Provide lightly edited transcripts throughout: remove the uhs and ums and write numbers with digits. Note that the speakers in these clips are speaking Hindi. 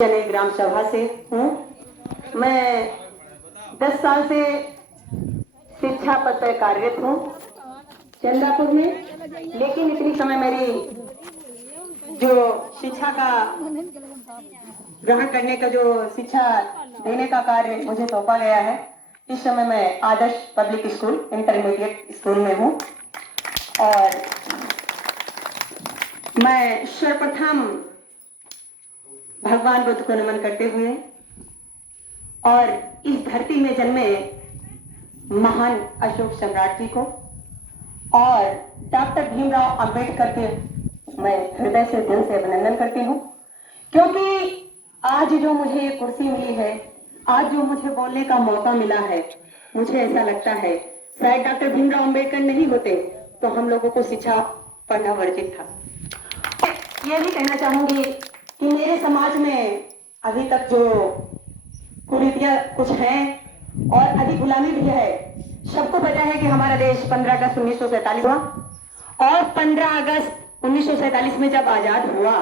जने ग्राम सभा से हूँ। मैं 10 साल से शिक्षा पद पर कार्यरत हूँ चंदापुर में, लेकिन इतनी समय मेरी जो शिक्षा का ग्रहण करने का जो शिक्षा देने का कार्य मुझे सौंपा गया है, इस समय मैं आदर्श पब्लिक स्कूल इंटरमीडिएट स्कूल में हूँ और मैं सर्वप्रथम भगवान बुद्ध को नमन करते हुए और इस धरती में जन्मे महान अशोक सम्राट जी को और डॉक्टर भीमराव अंबेडकर के मैं हृदय से दिल से अभिनंदन करती हूँ, क्योंकि आज जो मुझे ये कुर्सी मिली है, आज जो मुझे बोलने का मौका मिला है, मुझे ऐसा लगता है शायद डॉक्टर भीमराव अंबेडकर नहीं होते तो हम लोगों को शिक्षा पढ़ना वर्जित था। ये भी कहना चाहूंगी कि मेरे समाज में अभी तक जो कुरीतियां कुछ हैं और अभी गुलामी भी है। सबको पता है कि हमारा देश 15 अगस्त 1947 हुआ और 15 अगस्त 1947 में जब आजाद हुआ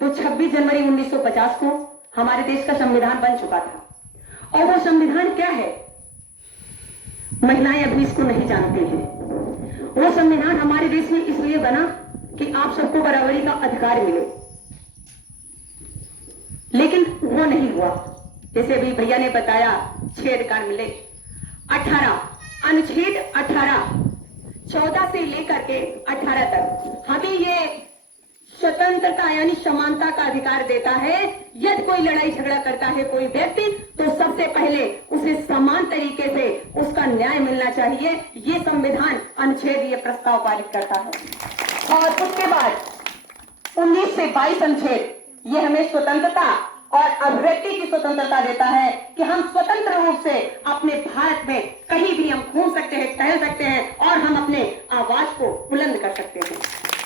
तो 26 जनवरी 1950 को हमारे देश का संविधान बन चुका था। और वो संविधान क्या है, महिलाएं अभी इसको नहीं जानती हैं। वो संविधान हमारे देश में इसलिए बना कि आप सबको बराबरी का अधिकार मिले, लेकिन वो नहीं हुआ। जैसे अभी भैया ने बताया 6 अधिकार मिले, 18 अनुच्छेद 18 14 से लेकर के 18 तक हमें ये स्वतंत्रता यानी समानता का अधिकार देता है। यदि कोई लड़ाई झगड़ा करता है कोई व्यक्ति, तो सबसे पहले उसे समान तरीके से उसका न्याय मिलना चाहिए। ये संविधान अनुच्छेद ये प्रस्ताव पारित करता है। और उसके बाद 19 से 22 अनुच्छेद ये हमें स्वतंत्रता और अभिव्यक्ति की स्वतंत्रता देता है कि हम स्वतंत्र रूप से अपने भारत में कहीं भी हम घूम सकते हैं, टहल सकते हैं और हम अपने आवाज को बुलंद कर सकते हैं।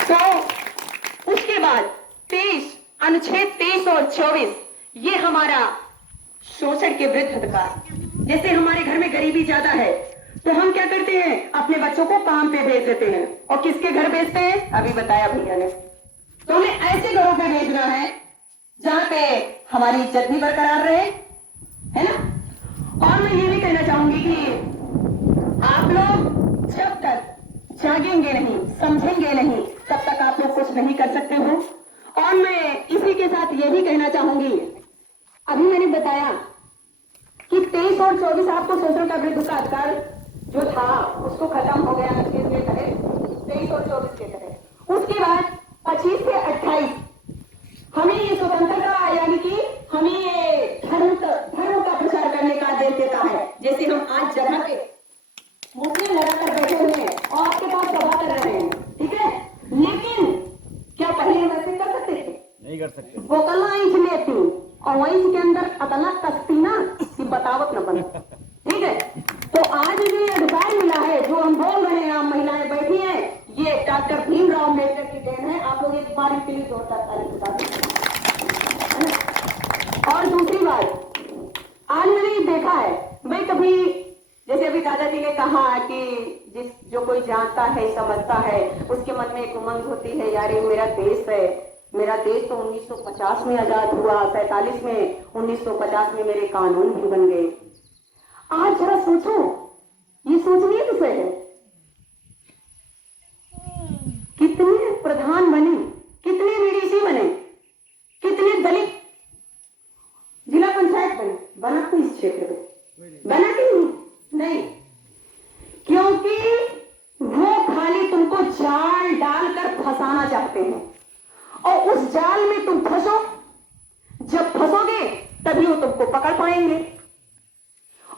तो उसके बाद 23 अनुच्छेद 23 और 24 ये हमारा शोषण के विरुद्ध अधिकार। जैसे हमारे घर में गरीबी ज्यादा है तो हम क्या करते हैं, अपने बच्चों को काम पे भेज देते हैं। और किसके घर भेजते हैं, अभी बताया भैया ने। तो हमें ऐसे घरों पे भेजना है जहां पे हमारी इज्जत भी बरकरार रहे, है ना। और मैं ये भी कहना चाहूंगी कि आप लोग जब तक जागेंगे नहीं, समझेंगे नहीं, तब तक आप लोग कुछ नहीं कर सकते हो। और मैं इसी के साथ ये भी कहना चाहूंगी, अभी मैंने बताया कि 23 और 24 आपको शोषण का विरुद्ध का अधिकार जो था उसको खत्म हो गया अनुच्छेद के तहत 23 और 24 के तहत। उसके बाद 25 से 28 हमें ये स्वतंत्रता यानी कि हमें ये धर्म का प्रचार करने का आदेश देता है। जैसे हम आज जगह पे मुस्लिम लगाकर बैठे हुए हैं और आपके पास सभा कर रहे हैं, ठीक है, लेकिन क्या पहले हम ऐसे कर सकते थे? नहीं कर सकते। वो कल इंच लेती और वहीं के अंदर अतना कसती ना कि बतावत न बने, ठीक है। तो आज जो अधिकार मिला है, जो हम बोल रहे हैं, आप महिलाएं बैठी हैं, ये डॉक्टर भीमराव अम्बेडकर की देन है। आप लोग एक बार के लिए जोरदार ताली बता दें। और दूसरी बात, आज मैंने ये देखा है, मैं कभी जैसे अभी दादाजी ने कहा कि जो कोई जानता है समझता है उसके मन में एक उमंग होती है, यार ये मेरा देश है, मेरा देश तो 1950 में आजाद हुआ, 47 में 1950 में मेरे कानून भी बन गए। आज जरा सोचो, ये सोचनीय विषय है। कितने प्रधान बने, कितने बीडीसी बने, कितने दलित जिला पंचायत बने, बना कोई इस क्षेत्र में बना कि नहीं, क्योंकि वो खाली तुमको जाल डालकर फंसाना चाहते हैं और उस जाल में तुम फंसो। जब फंसोगे तभी वो तुमको पकड़ पाएंगे।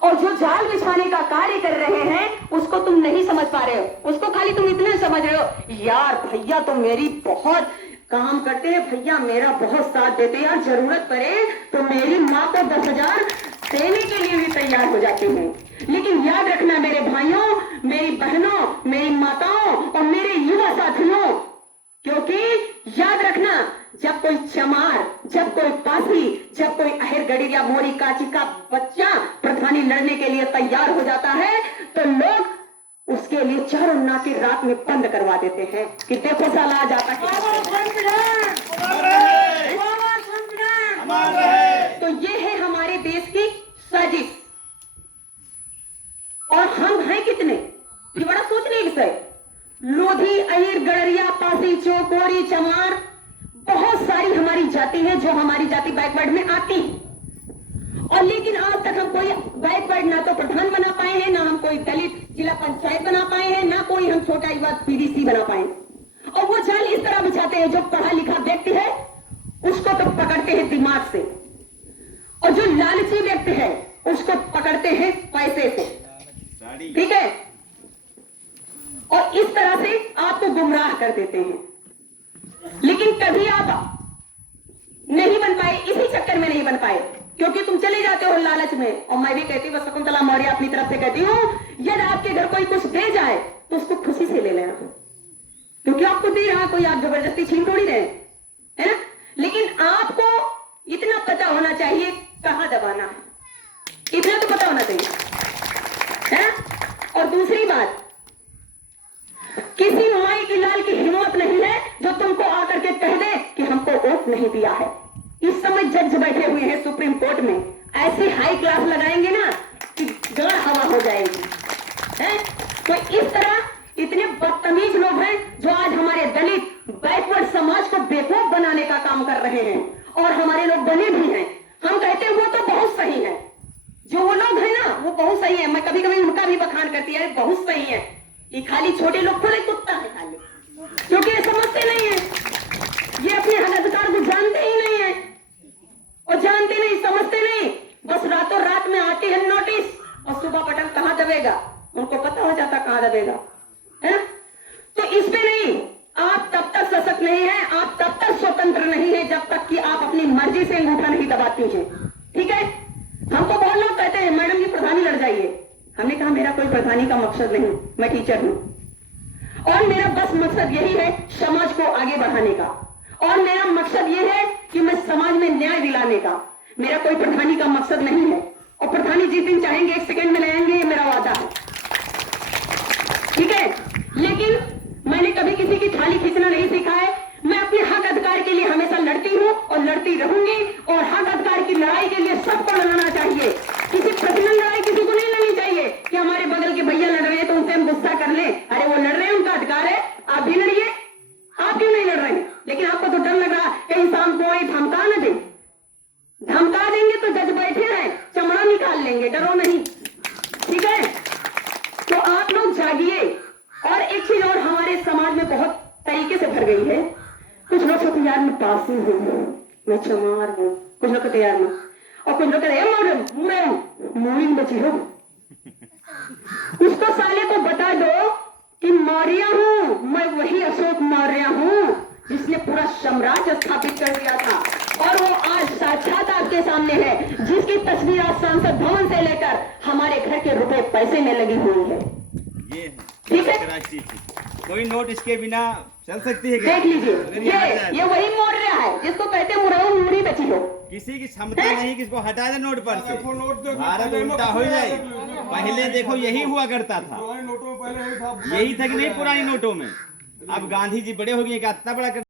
और जो जाल बिछाने का कार्य कर रहे हैं उसको तुम नहीं समझ पा रहे हो, उसको खाली तुम इतना समझ रहे हो, यार भैया तो मेरी बहुत काम करते हैं, भैया मेरा बहुत साथ देते हैं, यार जरूरत पड़े तो मेरी माँ को 10,000 देने के लिए भी तैयार हो जाते हैं। लेकिन याद रखना मेरे भाइयों, मेरी बहनों, मेरी माताओं और मेरे युवा साथियों, क्योंकि याद रखना, जब कोई चमार, जब कोई पासी, जब कोई अहिर या मोरी काची का बच्चा प्रधानी लड़ने के लिए तैयार हो जाता है तो लोग उसके लिए चारों नाके रात में बंद करवा देते हैं कि देखो साला आ जाता है। अमर रहे। तो ये है हमारे देश की साजिश। और हम हैं कितने, ये बड़ा सोचने की विषय। लोधी, अहिर, गड़रिया, पासी, चौकोरी, चमार, बहुत सारी हमारी जाति है जो हमारी जाति बैकवर्ड में आती है। और लेकिन आज तक हम कोई बैकवर्ड ना तो प्रधान बना पाए हैं, ना हम कोई दलित जिला पंचायत बना पाए हैं, ना कोई हम छोटा युवा पीडीसी बना पाए। और वो जाल इस तरह बिछाते हैं, जो पढ़ा लिखा व्यक्ति है उसको तो पकड़ते हैं दिमाग से, और जो लालची व्यक्ति है उसको पकड़ते हैं पैसे से। ठीक है, और इस तरह से आपको गुमराह कर देते हैं। लेकिन कभी आप नहीं बन पाए, इसी चक्कर में नहीं बन पाए, क्योंकि तुम चले जाते हो लालच में। और मैं भी कहती हूँ, शकुंतला मौर्य अपनी तरफ से कहती हूँ, यदि आपके घर कोई कुछ दे जाए तो उसको खुशी से ले लेना, क्योंकि आपको दे रहा, कोई आप जबरदस्ती छीन थोड़ी रहे, है ना। लेकिन आपको इतना पता होना चाहिए कहां दबाना है, इतना तो पता होना चाहिए, है ना। और दूसरी बात, किसी माई की लाल की हिम्मत नहीं है जो तुमको आकर के कह दे कि हमको वोट नहीं दिया है। इस समय जज बैठे हुए हैं सुप्रीम कोर्ट में, ऐसे हाई क्लास लगाएंगे ना कि गाड़ हवा हो जाएगी, है। तो इस तरह इतने बदतमीज लोग हैं जो आज हमारे दलित बैकवर्ड समाज को बेवकूफ बनाने का काम कर रहे हैं, और हमारे लोग बने भी हैं। हम कहते हैं वो तो बहुत सही है, जो वो लोग हैं ना वो बहुत सही है। मैं कभी कभी उनका भी बखान करती है, बहुत सही है, ये खाली छोटे लोग को नहीं कुत्ता है खाली, क्योंकि ये समझते नहीं है, ये अपने हक अधिकार को जानते ही नहीं है, और जानते नहीं, समझते नहीं, बस रातों रात में आती है नोटिस, और सुबह बटन कहां दबेगा उनको पता हो जाता, कहां दबेगा, है। तो इस पे नहीं, आप तब तक सशक्त नहीं है, आप तब तक स्वतंत्र नहीं है जब तक कि आप अपनी मर्जी से अंगूठा नहीं दबाती हैं। ठीक है, हमको बहुत लोग कहते हैं मैडम जी प्रधानी लड़ जाइए। हमने कहा मेरा कोई प्रधानी का मकसद नहीं, मैं टीचर हूं, और मेरा बस मकसद यही है समाज को आगे बढ़ाने का, और मेरा मकसद यह है कि मैं समाज में न्याय दिलाने का। मेरा कोई प्रधानी का मकसद नहीं है, और प्रधानी जिस दिन चाहेंगे 1 सेकंड में लाएंगे, ये मेरा वादा है। ठीक है, लेकिन मैंने कभी किसी की थाली खींचना नहीं सीखा है। मैं अपने हक अधिकार के लिए हमेशा लड़ती हूं और लड़ती रहूंगी, और हक अधिकार की लड़ाई के लिए सबको लड़ना चाहिए। किसी पर्सनल लड़ाई किसी को नहीं लड़नी चाहिए कि हमारे बगल के भैया लड़ रहे हैं तो उनसे हम गुस्सा कर लें। अरे वो लड़ रहे हैं, उनका अधिकार है, आप भी लड़िए। आप क्यों नहीं लड़ रहे हैं? लेकिन आपको तो डर लग रहा कहीं शाम को कोई धमका न दे। धमका देंगे तो जज बैठे हैं, चमड़ा निकाल लेंगे, डरो नहीं। ठीक है, तो आप लोग जागिए। और एक चीज और हमारे समाज में बहुत तरीके से भर गई है। कुछ लोग कहते यार मैं पासी हूँ, मैं चमार हूँ, कुछ लोग कहते यार मैं, और कुछ लोग कहते मोमिन बची हो। उसको साले को बता दो कि मौर्य हूँ मैं, वही अशोक मौर्य हूँ जिसने पूरा साम्राज्य स्थापित कर दिया था, और वो आज साक्षात आपके सामने है, जिसकी तस्वीर आज सांसद भवन से लेकर हमारे घर के रुपए पैसे में लगी हुई है। ये ठीक है, राष्ट्रीय कोई नोट इसके बिना चल सकती है? देख लीजिए, ये वही मौर्य है जिसको कहते हैं मुराऊ मुरी बची हो। किसी की क्षमता नहीं किसको हटा दे नोट पर से, भारत उल्टा हो जाए। पहले देखो यही हुआ करता था, यही था कि नहीं पुरानी नोटों में। अब गांधी जी बड़े हो गए, इतना बड़ा